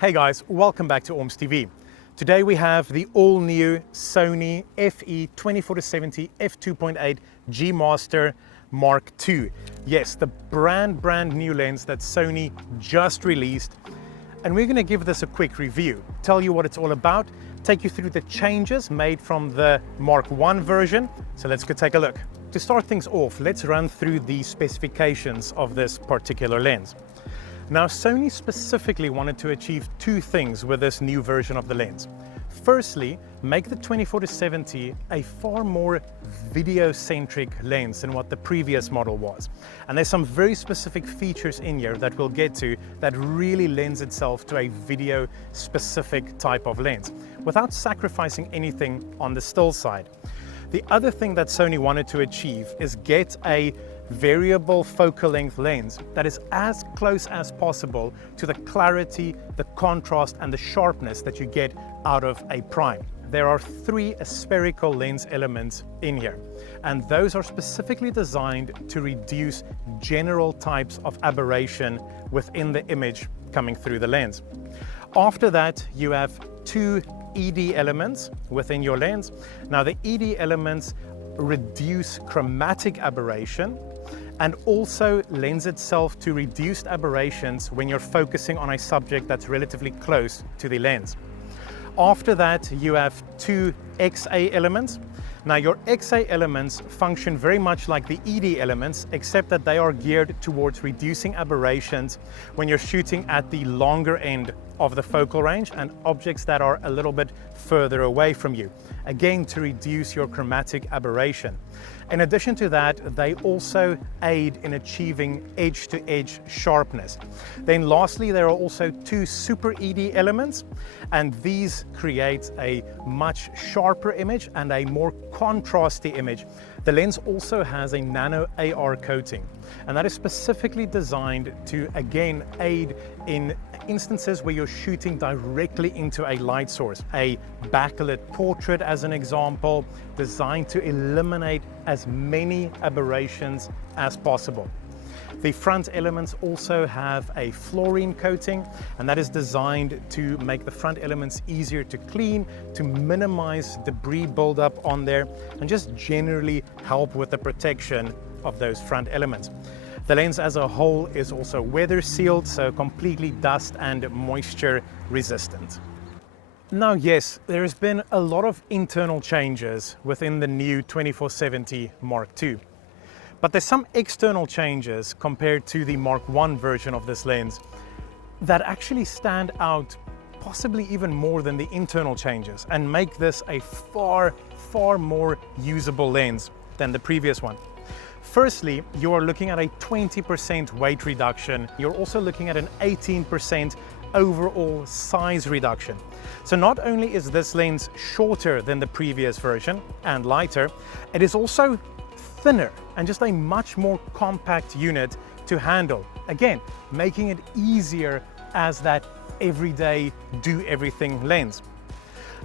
Hey guys, welcome back to OrmsTV. Today we have the all-new Sony FE 24-70 F2.8 G Master Mark II. Yes, the brand new lens that Sony just released. And we're going to give this a quick review, tell you what it's all about, take you through the changes made from the Mark I version. So let's go take a look. To start things off, let's run through the specifications of this particular lens. Now, Sony specifically wanted to achieve two things with this new version of the lens. Firstly, make the 24-70 a far more video-centric lens than what the previous model was. And there's some very specific features in here that we'll get to that really lends itself to a video-specific type of lens, without sacrificing anything on the still side. The other thing that Sony wanted to achieve is get a variable focal length lens that is as close as possible to the clarity, the contrast, and the sharpness that you get out of a prime. There are three spherical lens elements in here, and those are specifically designed to reduce general types of aberration within the image coming through the lens. After that, you have two ED elements within your lens. Now, the ED elements reduce chromatic aberration and also lends itself to reduced aberrations when you're focusing on a subject that's relatively close to the lens. After that, you have two XA elements. Now, your XA elements function very much like the ED elements, except that they are geared towards reducing aberrations when you're shooting at the longer end of the focal range and objects that are a little bit further away from you, again to reduce your chromatic aberration. In addition to that, they also aid in achieving edge-to-edge sharpness. Then lastly, there are also two super ED elements, and these create a much sharper image and a more contrasty image. The lens also has a nano AR coating, and that is specifically designed to again aid in instances where you're shooting directly into a light source. A backlit portrait, as an example, designed to eliminate as many aberrations as possible. The front elements also have a fluorine coating, and that is designed to make the front elements easier to clean, to minimize debris buildup on there, and just generally help with the protection of those front elements. The lens as a whole is also weather sealed, so completely dust and moisture resistant. Now, yes, there has been a lot of internal changes within the new 24-70 Mark II. But there's some external changes compared to the Mark I version of this lens that actually stand out possibly even more than the internal changes and make this a far more usable lens than the previous one. Firstly, you are looking at a 20% weight reduction. You're also looking at an 18% overall size reduction. So not only is this lens shorter than the previous version and lighter, it is also thinner and just a much more compact unit to handle. Again, making it easier as that everyday do everything lens.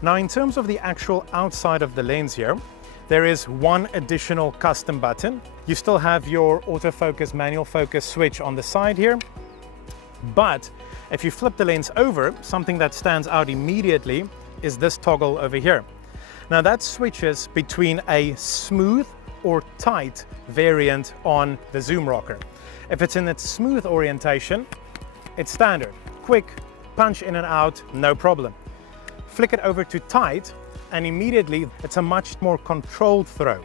Now, in terms of the actual outside of the lens here, there is one additional custom button. You still have your autofocus manual focus switch on the side here, but if you flip the lens over, something that stands out immediately is this toggle over here. Now, that switches between a smooth or tight variant on the zoom rocker. If it's in its smooth orientation, it's standard. Quick, punch in and out, no problem. Flick it over to tight, and immediately it's a much more controlled throw.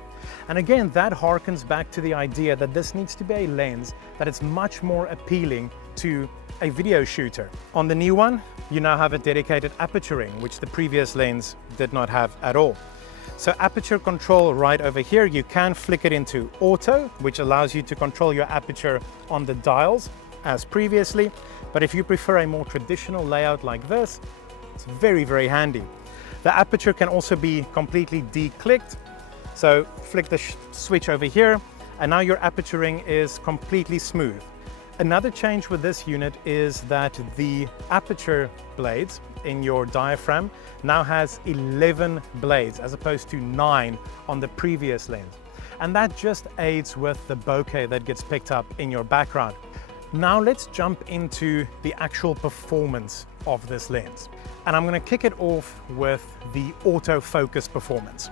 And again, that harkens back to the idea that this needs to be a lens that is much more appealing to a video shooter. On the new one, you now have a dedicated aperture ring, which the previous lens did not have at all. So aperture control right over here, you can flick it into auto, which allows you to control your aperture on the dials as previously. But if you prefer a more traditional layout like this, it's very handy. The aperture can also be completely de-clicked. So flick the switch over here, and now your aperture ring is completely smooth. Another change with this unit is that the aperture blades in your diaphragm now has 11 blades as opposed to 9 on the previous lens. And that just aids with the bokeh that gets picked up in your background. Now let's jump into the actual performance of this lens. And I'm going to kick it off with the autofocus performance.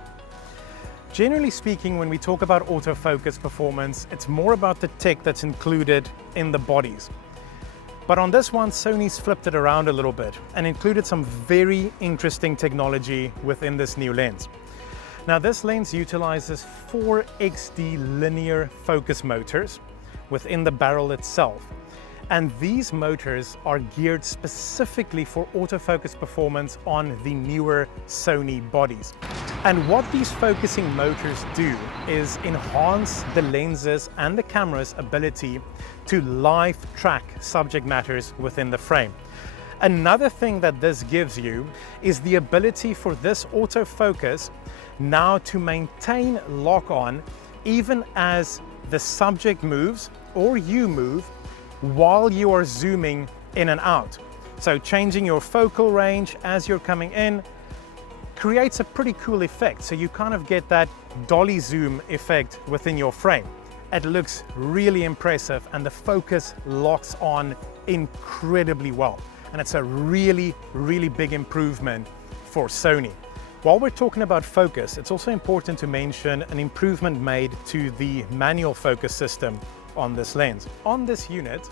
Generally speaking, when we talk about autofocus performance, it's more about the tech that's included in the bodies. But on this one, Sony's flipped it around a little bit and included some very interesting technology within this new lens. Now, this lens utilizes 4 XD linear focus motors within the barrel itself. And these motors are geared specifically for autofocus performance on the newer Sony bodies. And what these focusing motors do is enhance the lenses and the camera's ability to live track subject matters within the frame. Another thing that this gives you is the ability for this autofocus now to maintain lock-on even as the subject moves or you move while you are zooming in and out. So changing your focal range as you're coming in creates a pretty cool effect. So you kind of get that dolly zoom effect within your frame. It looks really impressive and the focus locks on incredibly well. And it's a really, really big improvement for Sony. While we're talking about focus, it's also important to mention an improvement made to the manual focus system on this lens. On this unit,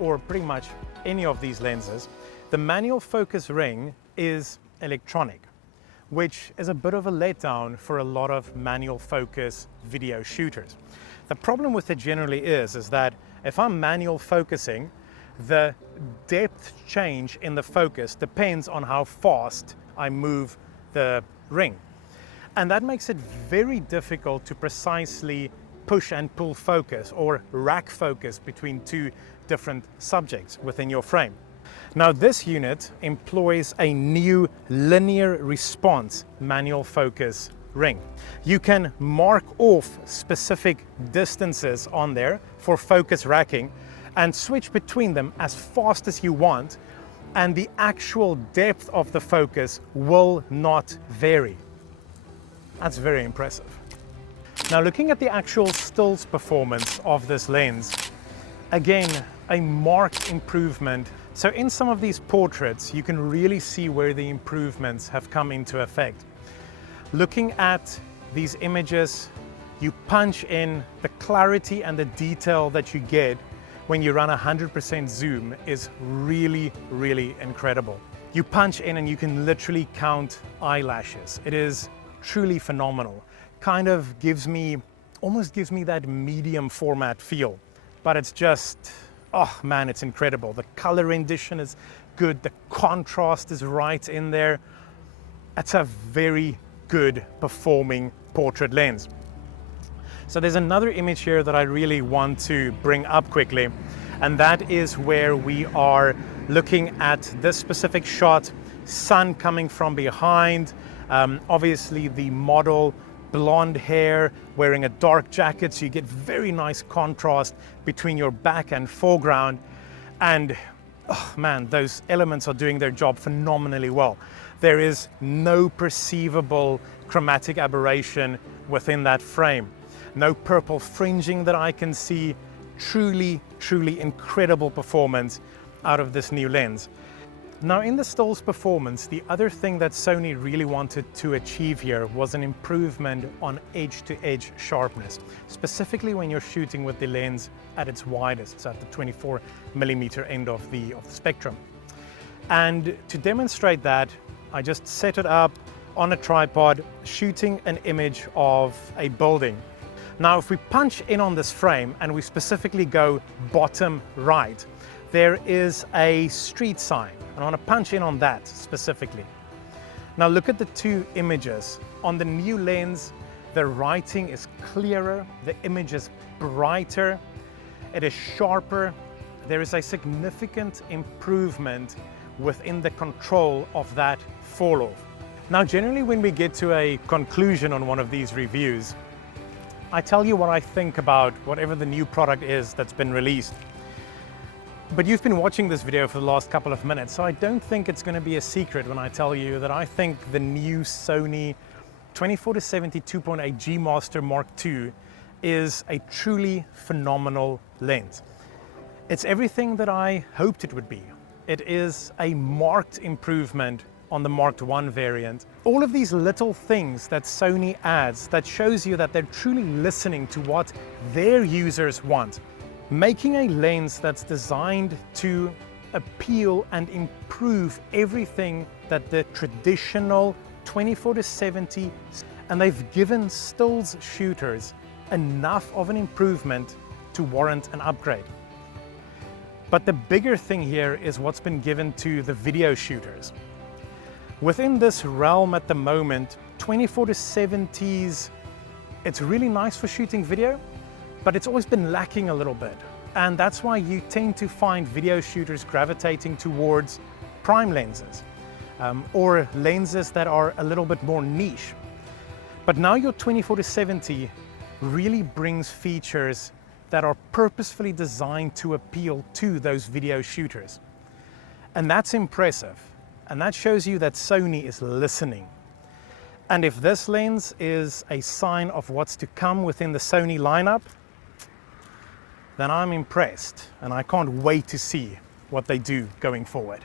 or pretty much any of these lenses, the manual focus ring is electronic, which is a bit of a letdown for a lot of manual focus video shooters. The problem with it generally is that if I'm manual focusing, the depth change in the focus depends on how fast I move the ring. And that makes it very difficult to precisely push and pull focus or rack focus between two different subjects within your frame. Now, this unit employs a new linear response manual focus ring. You can mark off specific distances on there for focus racking and switch between them as fast as you want, and the actual depth of the focus will not vary. That's very impressive. Now, looking at the actual stills performance of this lens, again, a marked improvement. So in some of these portraits, you can really see where the improvements have come into effect. Looking at these images, you punch in the clarity and the detail that you get when you run 100% zoom is really, really incredible. You punch in and you can literally count eyelashes. It is truly phenomenal. Kind of almost gives me that medium format feel, but it's just, oh man, it's incredible. The color rendition is good. The contrast is right in there. It's a very good performing portrait lens. So there's another image here that I really want to bring up quickly, and that is where we are looking at this specific shot, sun coming from behind, obviously the model, blonde hair, wearing a dark jacket, so you get very nice contrast between your back and foreground, and oh man, those elements are doing their job phenomenally well. There is no perceivable chromatic aberration within that frame. No purple fringing that I can see. Truly, truly incredible performance out of this new lens. Now, in the stills performance, the other thing that Sony really wanted to achieve here was an improvement on edge-to-edge sharpness, specifically when you're shooting with the lens at its widest, so at the 24mm end of the spectrum. And to demonstrate that, I just set it up on a tripod, shooting an image of a building. Now, if we punch in on this frame and we specifically go bottom right, there is a street sign. And I want to punch in on that specifically. Now look at the two images. On the new lens, the writing is clearer, the image is brighter, it is sharper. There is a significant improvement within the control of that fall off. Now, generally when we get to a conclusion on one of these reviews, I tell you what I think about whatever the new product is that's been released. But you've been watching this video for the last couple of minutes, so I don't think it's going to be a secret when I tell you that I think the new Sony 24-70 2.8 G Master Mark II is a truly phenomenal lens. It's everything that I hoped it would be. It is a marked improvement on the Mark I variant. All of these little things that Sony adds that shows you that they're truly listening to what their users want. Making a lens that's designed to appeal and improve everything that the traditional 24-70, and they've given stills shooters enough of an improvement to warrant an upgrade. But the bigger thing here is what's been given to the video shooters. Within this realm at the moment, 24-70s, it's really nice for shooting video, but it's always been lacking a little bit. And that's why you tend to find video shooters gravitating towards prime lenses or lenses that are a little bit more niche. But now your 24-70 really brings features that are purposefully designed to appeal to those video shooters. And that's impressive. And that shows you that Sony is listening. And if this lens is a sign of what's to come within the Sony lineup, then I'm impressed and I can't wait to see what they do going forward.